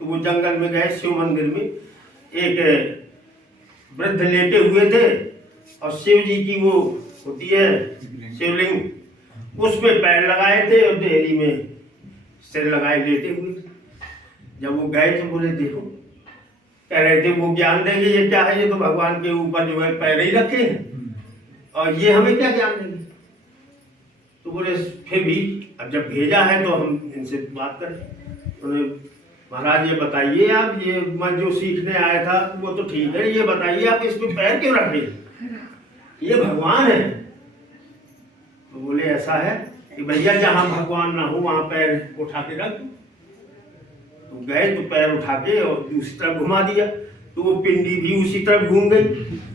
तो वो जंगल में गए, शिव मंदिर में एक वृद्ध लेटे हुए थे और शिव जी की वो होती है शिवलिंग, उसमें पैर लगाए थे और देहरी में सिर लगाए लेटे हुए। जब वो गए तो बोले देखो, कह रहे थे वो ज्ञान देंगे, ये क्या है, ये तो भगवान के ऊपर जो है पैर ही रखे हैं और ये हमें क्या ज्ञान देंगे। तो बोले फिर भी अब जब भेजा है तो हम इनसे बात करें। उन्होंने महाराज ये बताइए आप, ये मैं जो सीखने आया था वो तो ठीक है, ये बताइए आप इसमें पैर क्यों रख रहे, ये भगवान है। तो बोले ऐसा है कि भैया जहाँ भगवान ना हो वहाँ पैर उठा के रख। तो गए तो पैर उठा के और दूसरी तरफ घुमा दिया, तो वो पिंडी भी उसी तरफ घूम गई।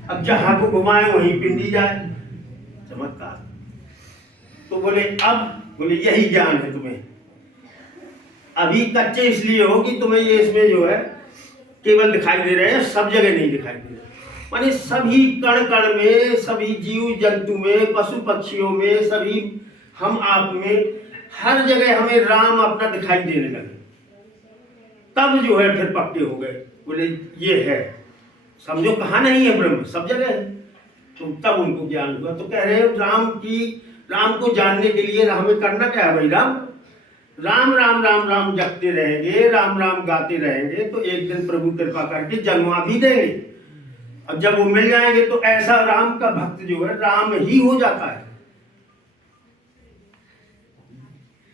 अब जहाँ को घुमाए वहीं पिंडी जाए, चमत्कार। तो बोले अब, बोले यही ज्ञान है तुम्हें, अभी कच्चे इसलिए हो कि तुम्हें ये इसमें जो है केवल दिखाई दे रहे हैं, सब जगह नहीं दिखाई दे रहे। माने सभी कण कण में, सभी जीव जंतु में, पशु पक्षियों में, सभी हम आप में, हर जगह हमें राम अपना दिखाई देने लगे। तब जो है फिर पक्के हो गए, बोले ये है, समझो कहाँ नहीं है ब्रह्म, सब जगह है। तो तब उनको ज्ञान हुआ। तो कह रहे हैं राम को जानने के लिए हमें करना क्या है भाई, राम राम राम राम राम जपते रहेंगे, राम राम गाते रहेंगे तो एक दिन प्रभु कृपा करके जन्मा भी देंगे। अब जब वो मिल जाएंगे तो ऐसा राम का भक्त जो है राम ही हो जाता है।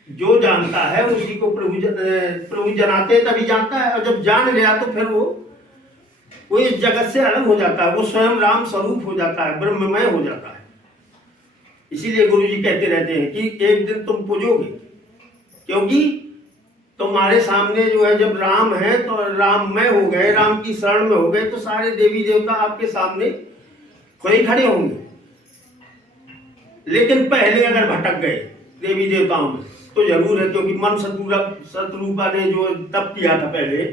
जो जानता है उसी को प्रभु जनाते तभी जानता है, और जब जान गया तो फिर वो इस जगत से अलग हो जाता है, वो स्वयं राम स्वरूप हो जाता है, ब्रह्ममय हो जाता है। इसीलिए गुरु जी कहते रहते हैं कि एक दिन तुम पूजोगे, क्योंकि तुम्हारे सामने जो है जब राम है तो राममय हो गए, राम की शरण में हो गए तो सारे देवी देवता आपके सामने खुद ही खड़े होंगे। लेकिन पहले अगर भटक गए देवी देवताओं में तो जरूर है, क्योंकि मन शत्रुपा ने जो तप किया था पहले,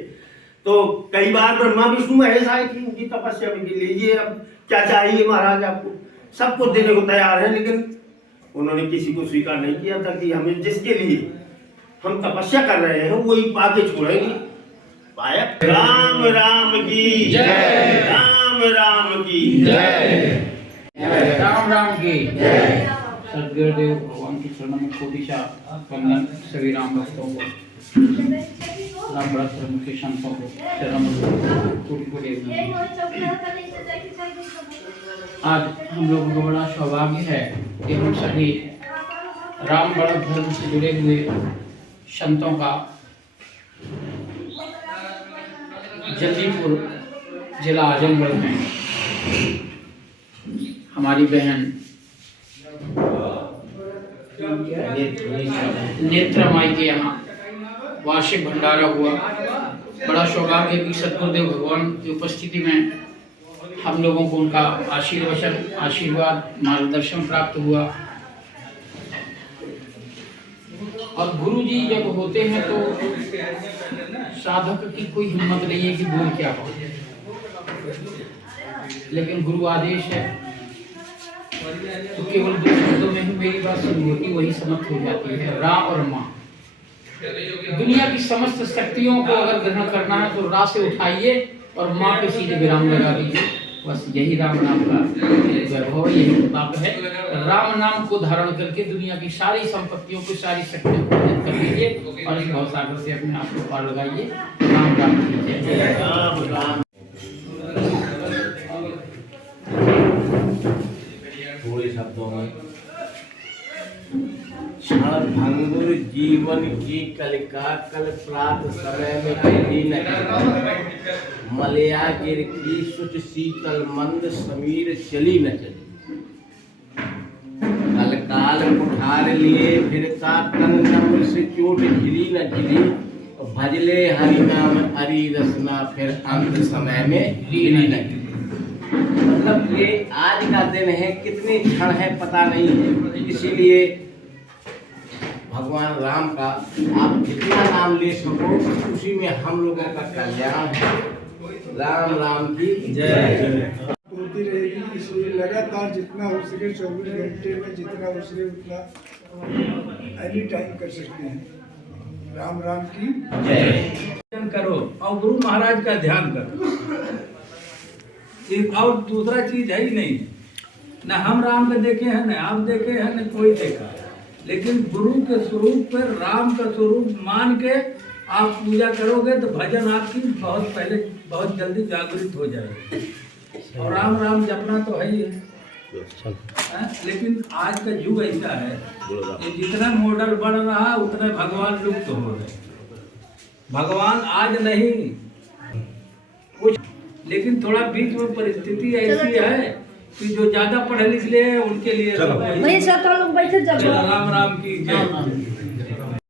तो कई बार ब्रह्मा विष्णु महेश आए थे उनकी तपस्या में, लीजिए अब क्या चाहिए महाराज आपको, सब कुछ देने को तैयार है। लेकिन उन्होंने किसी को स्वीकार नहीं किया था कि हमें जिसके लिए हम तपस्या कर रहे हैं वही पाके छोड़ेंगे। पाया राम राम की जय, राम राम की जय, राम राम की जय। सदगुरुदेव भगवान की शरण में कोटिशा वंदन सभी राम भक्तों को, राम भक्त के संतों को शरण कोटि आज हम लोगों को बड़ा सौभाग्य है कि हम सभी राम बड़ा धर्म से जुड़े हुए संतों का जल्दीपुर जिला आजमगढ़ में हमारी बहन नेत्रा माई के यहाँ वार्षिक भंडारा हुआ। बड़ा सौभाग्य कि सदगुरुदेव भगवान की उपस्थिति में हम लोगों को उनका आशीर्वाद मार्गदर्शन प्राप्त हुआ। और गुरु जी जब होते हैं तो साधक की कोई हिम्मत नहीं है कि बोल क्या हो, लेकिन गुरु आदेश है तो केवल दो शब्दों में ही मेरी बात सुनी होती, वही समाप्त हो जाती है, रा और माँ। दुनिया की समस्त शक्तियों को अगर ग्रहण करना है तो रा से उठाइए और माँ पे सीधे विराम लगा दीजिए। बस यही राम नाम का वैभव, यही प्रताप है। राम नाम को धारण करके दुनिया की सारी संपत्तियों को, सारी शक्तियों को अर्जित कर लीजिए और इस भवसागर से अपने आप को पार लगाइए। राम राम कीजिए। राम राम। थोड़े शब्दों में क्षण भंगुर जीवन की कलिका कल प्रात समय में कहीं न मलया गिर की सुच शीतल मंद समीर चली न चली। कल काल कुठार लिए फिर का तन नम्र से चोट झिली न झिली। भजले हरि नाम हरि रसना फिर अंत समय में लीन न गिरी। मतलब ये आज का दिन है, कितने क्षण है पता नहीं है। इसीलिए भगवान राम का आप जितना नाम ले सको उसी में हम लोगों का कल्याण है। राम राम की जय। होती रहेगी, इसलिए लगातार जितना हो सके 24 घंटे में जितना हो सके उतना एनी टाइम कर सकते हैं। राम राम की जय। करो और गुरु महाराज का ध्यान करो। एक और दूसरा चीज है ही नहीं, न हम राम को देखे हैं, न आप देखे हैं, न कोई देखा है। लेकिन गुरु के स्वरूप पर राम का स्वरूप मान के आप पूजा करोगे तो भजन आपकी बहुत जल्दी जागृत हो जाएगी। और राम राम जपना तो है ही है। लेकिन आज का युग ऐसा है कि जितना मॉडल बढ़ रहा उतने भगवान लुप्त हो रहे। भगवान आज नहीं कुछ, लेकिन थोड़ा बीच में परिस्थिति ऐसी है कि जो ज्यादा पढ़े लिखे हैं उनके लिए वही सब लोग बैठे राम राम की जय।